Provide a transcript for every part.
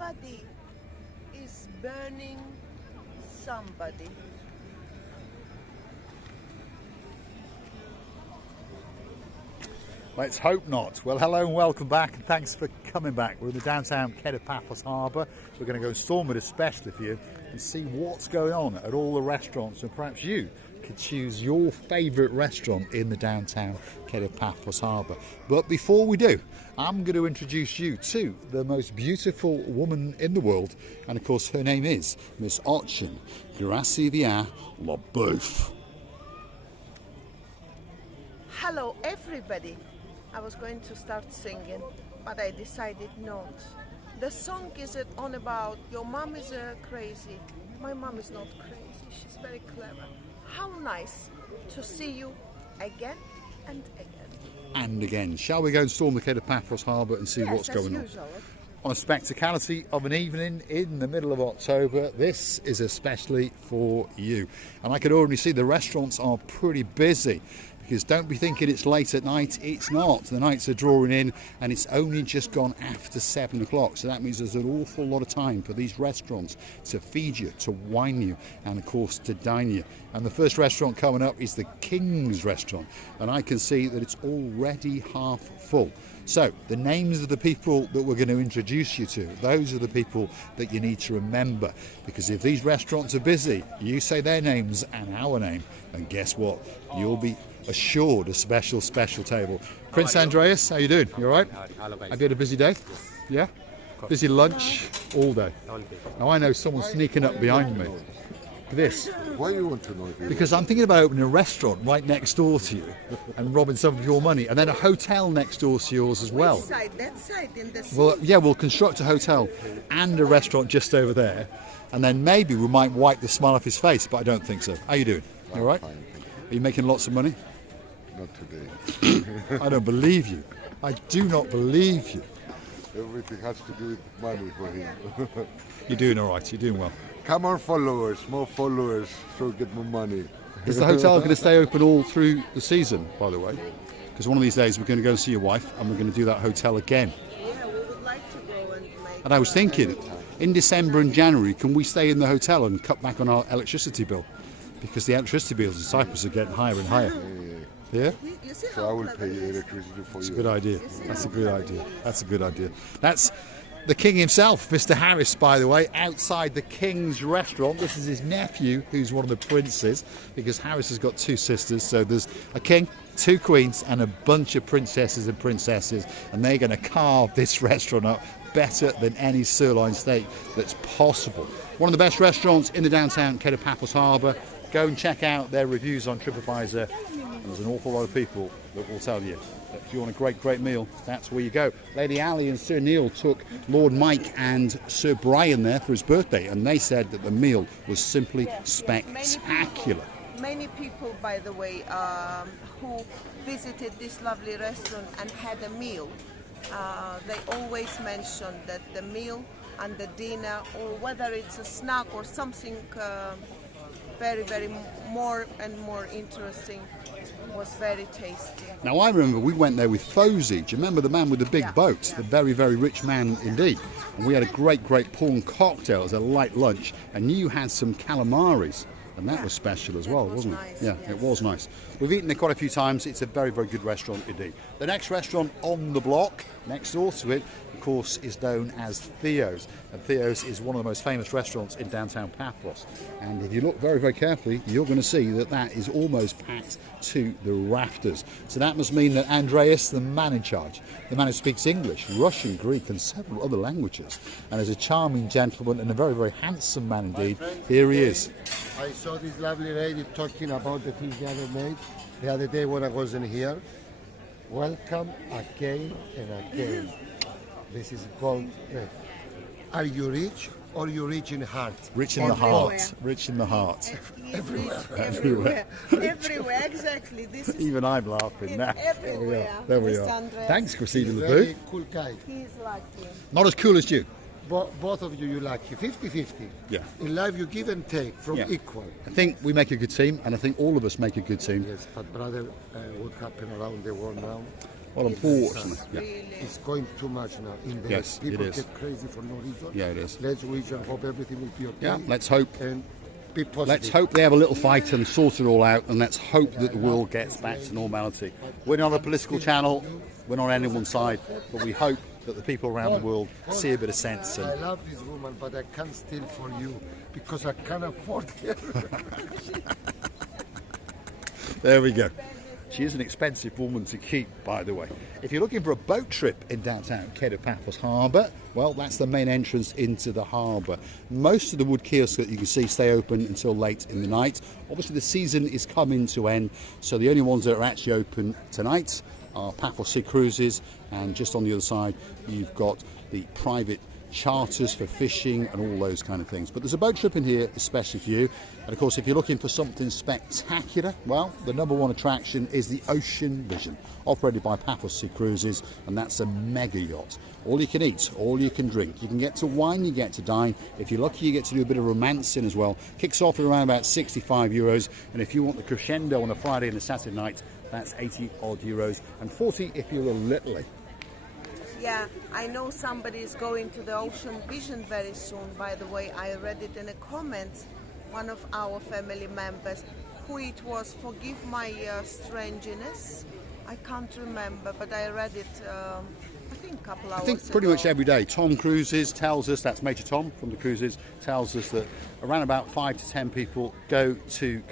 Everybody is burning somebody. Let's hope not. Well, hello and welcome back, and thanks for coming back. We're in the downtown Paphos Harbour. We're going to go and storm it especially for you and see what's going on at all the restaurants, and perhaps you could choose your favourite restaurant in the downtown Paphos Harbour. But before we do, I'm going to introduce you to the most beautiful woman in the world, and of course her name is Miss Ochin Gracivia LaBeouf. Hello everybody. I was going to start singing, but I decided not. The song is on about your mom is crazy. My mom is not crazy. She's very clever. How nice to see you again and again. And again. Shall we go and storm the Paphos Harbour and see what's going on? On a spectacality of an evening in the middle of October, this is especially for you. And I can already see the restaurants are pretty busy. Because don't be thinking it's late at night, it's not. The nights are drawing in and it's only just gone after 7 o'clock. So that means there's an awful lot of time for these restaurants to feed you, to wine you, and of course to dine you. And the first restaurant coming up is the King's Restaurant. And I can see that it's already half full. So the names of the people that we're going to introduce you to, those are the people that you need to remember. Because if these restaurants are busy, you say their names and our name, and guess what? You'll be assured a special table. Prince Andreas, how you doing? You all right? Have you had a busy day? Yeah? Busy lunch all day? Now I know someone's sneaking up behind me. This. Why do you want to know? Because I'm thinking about opening a restaurant right next door to you and robbing some of your money, and then a hotel next door to yours as well. Which side? That side in the sea? Well, yeah, we'll construct a hotel and a restaurant just over there, and then maybe we might wipe the smile off his face, but I don't think so. How you doing? You all right? Fine, Are you making lots of money? not today. I don't believe you. I do not believe you. Everything has to do with money for him. You're doing all right. You're doing well. Come on, followers, more followers, so get more money. Is the hotel going to stay open all through the season, by the way? Because one of these days we're going to go and see your wife and we're going to do that hotel again. Yeah, we would like to go and make... And I was thinking, in December and January, can we stay in the hotel and cut back on our electricity bill? Because the electricity bills in Cyprus are getting higher and higher. Yeah? You see So how I will clever pay he is? electricity for That's a you. good idea. That's a good idea. That's a good idea. That's the King himself, Mr. Harris, by the way, outside the King's Restaurant. This is his nephew, who's one of the princes, because Harris has got two sisters. So there's a king, two queens, and a bunch of princesses, and they're going to carve this restaurant up better than any sirloin steak that's possible. One of the best restaurants in the downtown Paphos Harbour. Go and check out their reviews on TripAdvisor, and there's an awful lot of people that will tell you that if you want a great meal, that's where you go. Lady Ali and Sir Neil took Lord Mike and Sir Brian there for his birthday, and they said that the meal was simply spectacular. Many people, by the way, who visited this lovely restaurant and had a meal, they always mention that the meal and the dinner, or whether it's a snack or something very more and more interesting, was very tasty. Now I remember we went there with Fozy. Do you remember the man with the big boat? Yeah. The very rich man indeed. And we had a great prawn cocktail as a light lunch, and you had some calamaris. And that was special as well, wasn't it? Nice, Yeah, yes. it was nice. We've eaten there quite a few times. It's a very good restaurant indeed. The next restaurant on the block, next door to it, of course, is known as Theos. And Theos is one of the most famous restaurants in downtown Paphos. And if you look very carefully, you're going to see that that is almost packed to the rafters. So that must mean that Andreas, the man in charge, the man who speaks English, Russian, Greek and several other languages, and is a charming gentleman and a very handsome man indeed, here he is. I saw this lovely lady talking about the fish the other night, the other day when I wasn't here. Welcome again and again. This is called, are you rich or you rich in heart? Rich in the heart. Rich in the heart. Everywhere, exactly. This is Even I'm laughing now. everywhere. There we Mr. are. Andreas. Thanks, Christina Very LaBeouf. cool guy. He's lucky. Not as cool as you. Both of you lucky. 50-50. Yeah. In life you give and take from Yeah. equal. I think we make a good team, and I think all of us make a good team. Yes, but brother, what happened around the world now? Well, unfortunately, yeah. Really. It's going too much now. In the Yes, it people is. get crazy for no reason. Yeah, it is. Let's wish and hope everything will be okay. Yeah, let's hope. And be positive. Let's hope they have a little fight and sort it all out, and let's hope that the world gets back to normality. We're not a political channel, we're not on anyone's side, but we hope that the people around the world see a bit of sense. I And love this woman, but I can't steal for you because I can't afford her. there we go. She is an expensive woman to keep, by the way. If you're looking for a boat trip in downtown Paphos Harbour, well, that's the main entrance into the harbour. Most of the wood kiosks that you can see stay open until late in the night. Obviously, the season is coming to end, so the only ones that are actually open tonight are Paphos Sea Cruises, and just on the other side, you've got the private charters for fishing and all those kind of things. But there's a boat trip in here especially for you. And of course, if you're looking for something spectacular, well, the number one attraction is the Ocean Vision, operated by Paphos Sea Cruises, and that's a mega yacht. All you can eat, all you can drink. You can get to wine, you get to dine. If you're lucky, you get to do a bit of romancing as well. Kicks off at around about 65 euros. And if you want the crescendo on a Friday and a Saturday night, that's 80 odd euros, and 40 if you're a little late. Yeah, I know somebody is going to the Ocean Vision very soon. By the way, I read it in a comment, one of our family members, who it was, forgive my strangeness. I can't remember, but I read it, I think a couple hours I think pretty ago. much every day. Tom Cruises tells us, that's Major Tom from the Cruises, tells us that around about 5 to 10 people go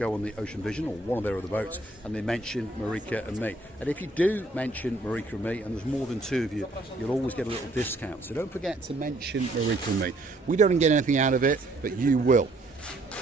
on the Ocean Vision or one of their other boats, and they mention Marika and me. And if you do mention Marika and me, and there's more than 2 of you, you'll always get a little discount. So don't forget to mention Marika and me. We don't get anything out of it, but you will.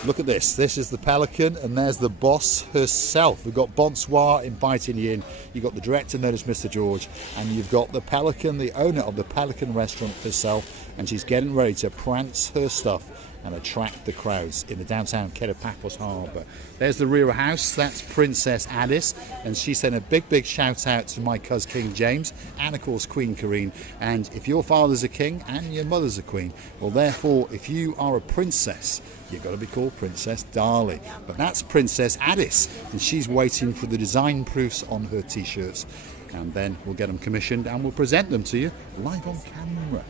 Look at this. This is the Pelican, and there's the boss herself. We've got Bonsoir inviting you in. You've got the director, known as Mr. George, and you've got the Pelican, the owner of the Pelican Restaurant herself, and she's getting ready to prance her stuff and attract the crowds in the downtown Paphos Harbour. There's the rear house. That's Princess Addis, and she sent a big shout out to my cousin King James, and of course Queen Karine. And if your father's a king and your mother's a queen, well, therefore, if you are a princess, you've got to be called Princess Darling. But that's Princess Addis, and she's waiting for the design proofs on her t-shirts, and then we'll get them commissioned and we'll present them to you live on camera.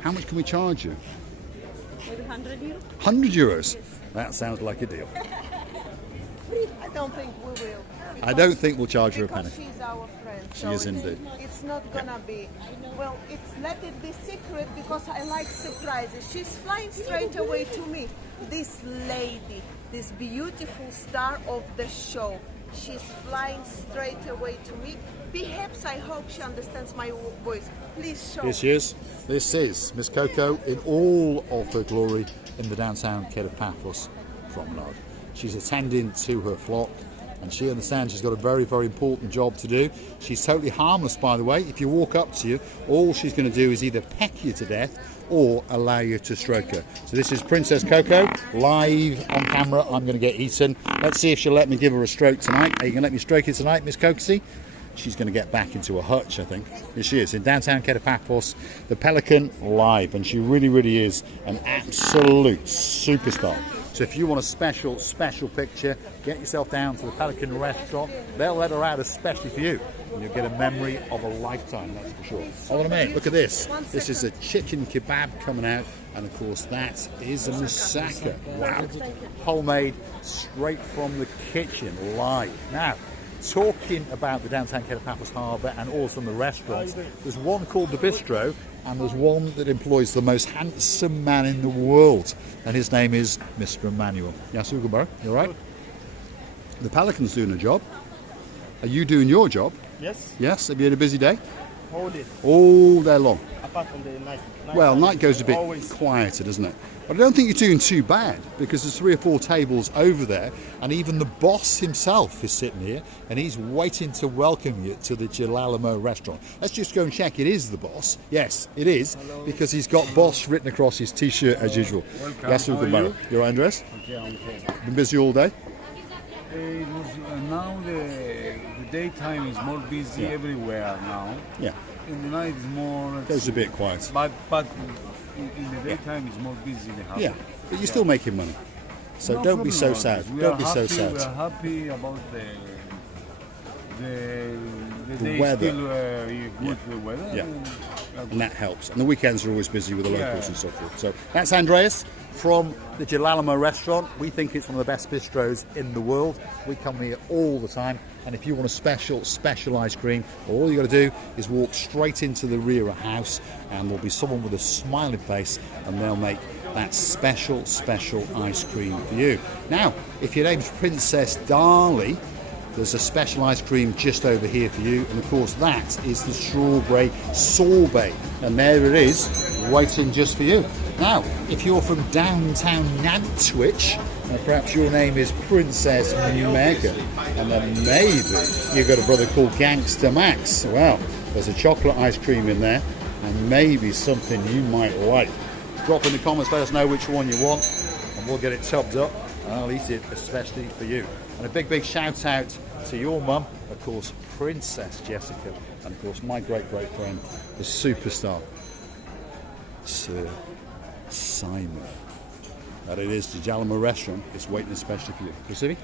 How much can we charge you? Maybe 100 euros. 100 euros. That sounds like a deal. I don't think we will. I don't think we'll charge her a penny. Because she's our friend. She so is it's- indeed. It's not gonna be. Well, let it be secret because I like surprises. She's flying straight away to me. This lady, this beautiful star of the show, she's flying straight away to me. Perhaps I hope she understands my voice. Please show. Here she is. This is Miss Coco in all of her glory in the downtown Paphos promenade. She's attending to her flock, and she understands she's got a very important job to do. She's totally harmless, by the way. If you walk up to you, all she's going to do is either peck you to death or allow you to stroke her. So this is Princess Coco live on camera. I'm going to get eaten. Let's see if she'll let me give her a stroke tonight. Are you going to let me stroke you tonight, Miss Coxie? She's going to get back into a hutch, I think. Here she is in downtown Paphos, the Pelican live, and she really is an absolute superstar. So if you want a special picture, get yourself down to the Pelican Restaurant. They'll let her out especially for you, and you'll get a memory of a lifetime, that's for sure. Hold on a minute, look at this. This is a chicken kebab coming out, and of course that is a moussaka. Wow, homemade, straight from the kitchen, live. Now, talking about the downtown Paphos Harbour and also the restaurants, there's one called the Bistro, and there's one that employs the most handsome man in the world, and his name is Mr. Emmanuel. Yasugo, you all right? The Pelican's doing a job. Are you doing your job? Yes, Yes? Have you had a busy day? all day, All day long. apart from the night. Well, night goes a bit Always. quieter, doesn't it? But I don't think you're doing too bad, because there's 3 or 4 tables over there, and even the boss himself is sitting here, and he's waiting to welcome you to the Gelalamo restaurant. Let's just go and check it is the boss. Yes, it is, because he's got boss written across his t-shirt as usual. Welcome. Yes, How are you? You're Andres? Okay, I'm okay. Been busy all day? It was, now the daytime is more busy everywhere now. Yeah, In the night is more. goes a bit quiet. But in the daytime it's more busy. The house. Yeah, but you're still making money. So No don't be so problem. sad. We Don't are be so happy- sad. We are happy about the The weather. Still good the weather. Yeah. And that helps. And the weekends are always busy with the locals and so forth. So that's Andreas from the Lela restaurant. We think it's one of the best bistros in the world. We come here all the time. And if you want a special ice cream, all you got to do is walk straight into the rear of the house, and there'll be someone with a smiling face, and they'll make that special ice cream for you. Now, if your name's Princess Darley, there's a special ice cream just over here for you, and of course that is the strawberry sorbet, and there it is, waiting just for you. Now, if you're from downtown Nantwich, and perhaps your name is Princess Marika, and then maybe you've got a brother called Gangster Max, well, there's a chocolate ice cream in there, and maybe something you might like. Drop in the comments, let us know which one you want, and we'll get it topped up, and I'll eat it especially for you. And a big shout out to your mum, of course, Princess Jessica, and of course my great friend, the superstar, Sir Simon. That it is, the Lela restaurant is waiting especially for you. Chrissy?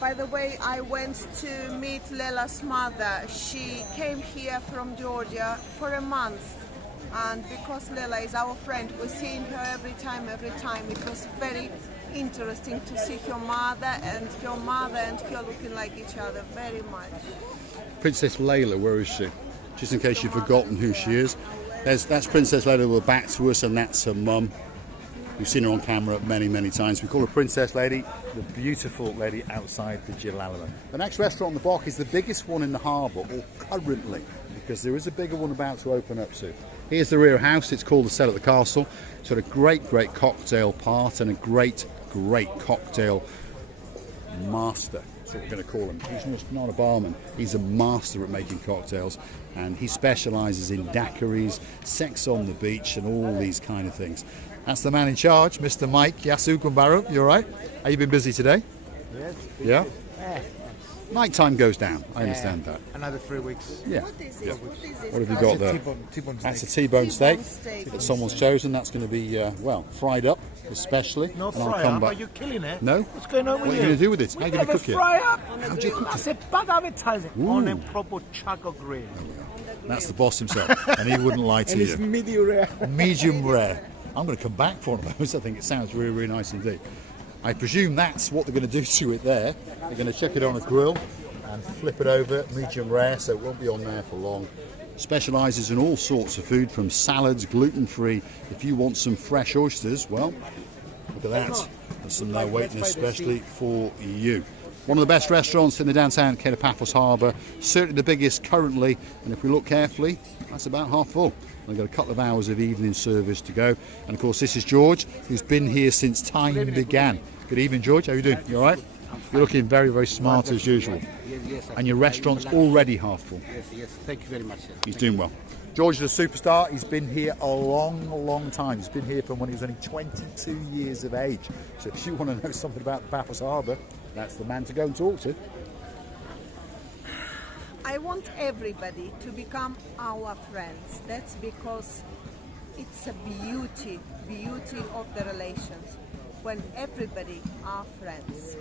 By the way, I went to meet Lela's mother. She came here from Georgia for a month. And because Lela is our friend, we're seeing her every time. It was very interesting to see her mother and her looking like each other very much. Princess Lela, where is she? Just in case you've forgotten who she is. That's Princess Lela with her back to us, and that's her mum. We've seen her on camera many times. We call her Princess Lady, the beautiful lady outside the Lela. The next restaurant on the block is the biggest one in the harbour, or currently, because there is a bigger one about to open up soon. Here's the rear house. It's called the Cell at the Castle. It's got a great cocktail part and a great cocktail master. That's what we're going to call him. He's just not a barman. He's a master at making cocktails, and he specialises in daiquiris, sex on the beach, and all these kind of things. That's the man in charge, Mr. Mike Yasukumbaro. You all right? Have you been busy today? Yes. Yeah? Yeah. Night time goes down. I understand that. Another 3 weeks. Yeah. What is it? Yeah. What is it? What have you got there? T-bone That's a steak. T-bone steak steak. that someone's chosen. That's going to be, well, fried up, especially. No and I'll fry come up, back. are you killing it? No? What's going on What with are you you? going to do with it? How are you going to Never cook it? fry up. How do you cook That's it? a bad advertising. Ooh. On a proper charcoal grill. That's the boss himself, and he wouldn't lie to And it's you. medium rare. Medium rare. I'm going to come back for one of those. I think it sounds really nice indeed. I presume that's what they're going to do to it there. They're going to chuck it on a grill and flip it over, medium rare, so it won't be on there for long. Specialises in all sorts of food, from salads, gluten-free. If you want some fresh oysters, well, look at that. There's some there waiting especially for you. One of the best restaurants in the downtown Paphos Harbour, certainly the biggest currently, and if we look carefully, that's about half full. They've got a couple of hours of evening service to go. And of course, this is George, who's been here since time began. Good evening, George. How are you doing? You all right? You're looking very smart as usual. Yes. And your restaurant's already half full. Yes. Thank you very much. Sir. He's doing well. George is a superstar. He's been here a long time. He's been here from when he was only 22 years of age. So if you want to know something about the Paphos Harbour, that's the man to go and talk to. I want everybody to become our friends. That's because it's a beauty of the relations when everybody are friends.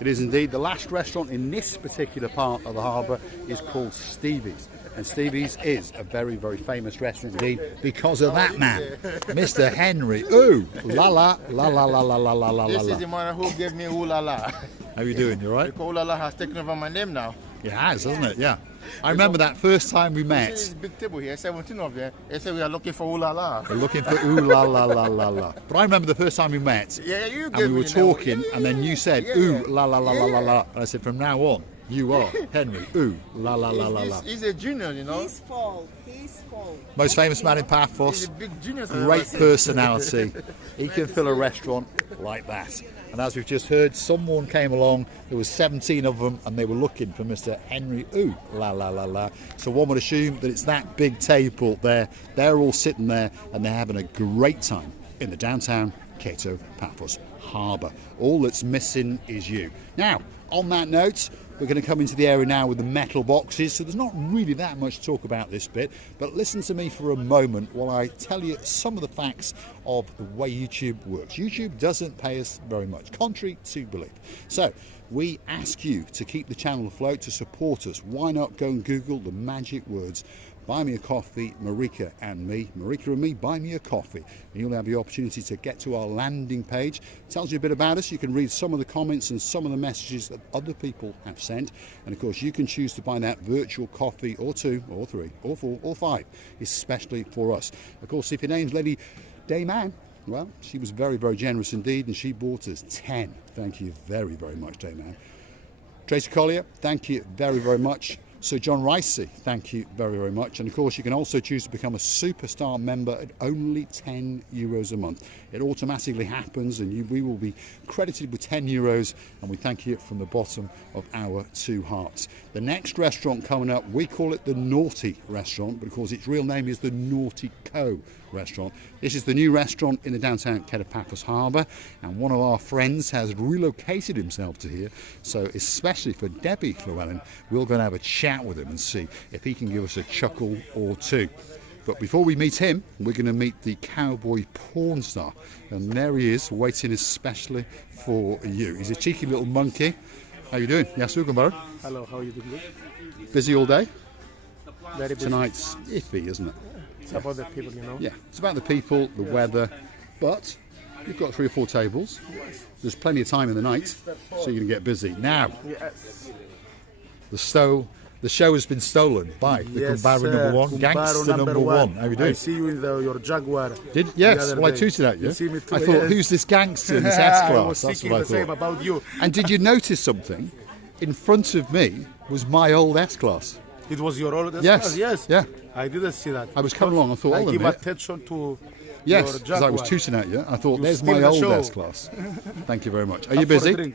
It is indeed. The last restaurant in this particular part of the harbour is called Stevie's. And Stevie's is a very famous restaurant indeed because of that man, Mr. Henry. Ooh, la la. This is the man who gave me ooh la la. How are you doing? You all right? Because ooh la la has taken over my name now. It has, hasn't it? Yeah. I remember that first time we met. This is big table here, 17 of them. They say we are looking for ooh la la. We're looking for ooh la la. But I remember the first time we met, Yeah, you and gave we were me the name. talking, Yeah, and then you said yeah. ooh la la. And I said, from now on, you are Henry. Ooh la la. He's a junior, you know. He's full. Most famous man in He's Paphos. a big genius. Great personality. He can fill a restaurant like that. And as we've just heard, someone came along. There was 17 of them, and they were looking for Mr. Henry. Ooh la. So one would assume that it's that big table there. They're all sitting there, and they're having a great time in the downtown Paphos Harbour. All that's missing is you. Now, on that note, we're going to come into the area now with the metal boxes, so there's not really that much to talk about this bit, but listen to me for a moment while I tell you some of the facts of the way YouTube works. YouTube doesn't pay us very much, contrary to belief. So, we ask you to keep the channel afloat, to support us. Why not go and Google the magic words, buy me a coffee, Marika and me. Marika and me, buy me a coffee. And you'll have the opportunity to get to our landing page. It tells you a bit about us. You can read some of the comments and some of the messages that other people have sent. And of course, you can choose to buy that virtual coffee, or 2, or 3, or 4, or 5, especially for us. Of course, if your name's Lady Dayman, well, she was very, very generous indeed, and she bought us 10. Thank you very, very much, Dayman. Tracy Collier, thank you very, very much. Sir John Ricey, thank you very, very much. And of course, you can also choose to become a superstar member at only €10 a month. It automatically happens, and we will be credited with €10, and we thank you from the bottom of our 2 hearts. The next restaurant coming up, we call it the Naughty Restaurant, but of course its real name is the Naughty Co Restaurant. This is the new restaurant in the downtown Paphos Harbour, and one of our friends has relocated himself to here, so especially for Debbie Llewellyn, we're going to have a chat with him and see if he can give us a chuckle or 2. But before we meet him, we're going to meet the cowboy porn star, and there he is, waiting especially for you. He's a cheeky little monkey. How you doing? Yes, welcome, Baron. Hello, how are you doing? Busy all day? Very busy. Tonight's iffy, isn't it? It's about the people, you know. Yeah, it's about the people, the weather, but you've got 3 or 4 tables. There's plenty of time in the night, so you're going to get busy. Now, Yes. the show has been stolen by the Kumbaro number 1, Gangster number 1. How you doing? I see you with your Jaguar. Yes, well, I tooted at you. You see me too, I thought, yes. who's this gangster in this S-Class? I was That's thinking what I the same thought. about you. And did you notice something? In front of me was my old S-Class. It was your old Yes, Yes. yeah. I didn't see that. I was coming along, I thought, I hold on a give minute. attention to Yes, your because I was Jaguar. tooting at you. I thought, You there's steal my the old show. S-Class. Thank you very much. Are you Up for a busy? drink.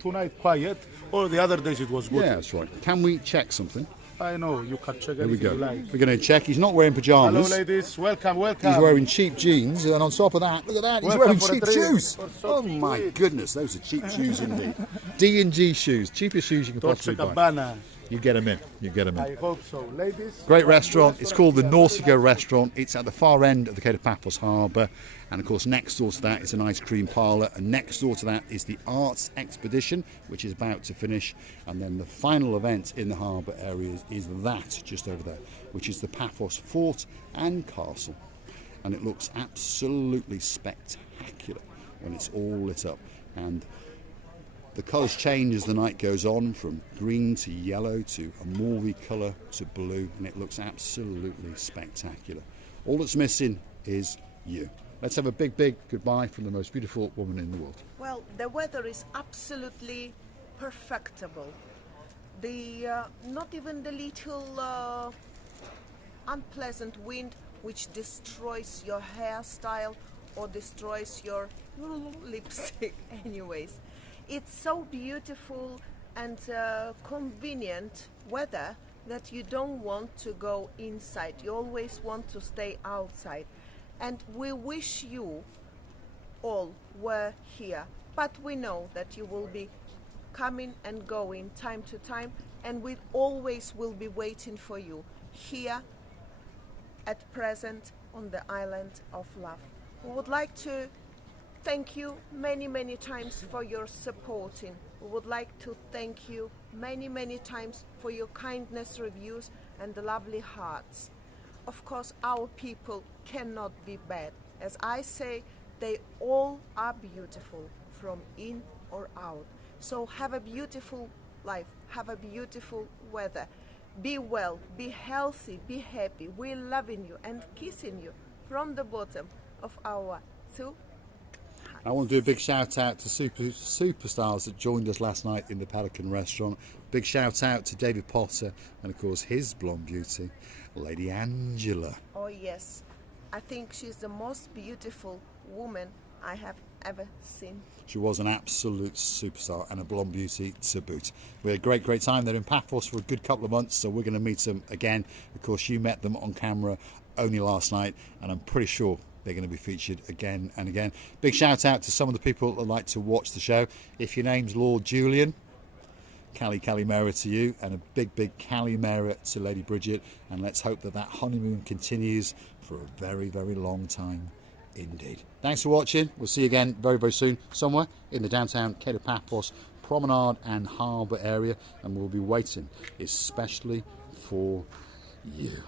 Tonight quiet. Or the other days it was good. Yeah, that's right. Can we check something? I know, you can check Here we anything go. you like. We're going to check. He's not wearing Hello pyjamas. ladies, welcome, welcome. He's wearing cheap jeans, and on top of that, look at that, he's Welcome wearing for a cheap drink. shoes. For Oh something my to eat. goodness, those are cheap shoes indeed. D&G shoes, cheapest shoes you can Dolce possibly buy. Gabbana. You get them in. You get them in. I hope so. Ladies. Great restaurant. It's called the Nautico Restaurant. It's at the far end of the Paphos Harbour, and of course next door to that is an ice cream parlour, and next door to that is the Arts Expedition, which is about to finish, and then the final event in the harbour area is that just over there, which is the Paphos Fort and Castle, and it looks absolutely spectacular when it's all lit up, and the colours change as the night goes on, from green to yellow to a mauvey colour to blue, and it looks absolutely spectacular. All that's missing is you. Let's have a big, big goodbye from the most beautiful woman in the world. Well, the weather is absolutely perfectable. Not even the little unpleasant wind which destroys your hairstyle or destroys your lipstick anyways. It's so beautiful and convenient weather that you don't want to go inside. You always want to stay outside. And we wish you all were here. But we know that you will be coming and going time to time, and we always will be waiting for you here at present on the island of love. We would like to thank you many times for your supporting. We would like to thank you many times for your kindness reviews and the lovely hearts. Of course, our people cannot be bad. As I say, they all are beautiful from in or out. So have a beautiful life, have a beautiful weather. Be well, be healthy, be happy. We're loving you and kissing you from the bottom of our 2 I want to do a big shout out to superstars that joined us last night in the Pelican Restaurant. Big shout out to David Potter and of course his blonde beauty, Lady Angela. Oh yes, I think she's the most beautiful woman I have ever seen. She was an absolute superstar and a blonde beauty to boot. We had a great time. They're in Paphos for a good couple of months, so we're going to meet them again. Of course, you met them on camera only last night, and I'm pretty sure they're going to be featured again and again. Big shout out to some of the people that like to watch the show. If your name's Lord Julian, Calimera to you, and a big Calimera to Lady Bridget, and let's hope that honeymoon continues for a very long time indeed. Thanks for watching. We'll see you again very soon somewhere in the downtown Paphos promenade and harbour area, and we'll be waiting especially for you.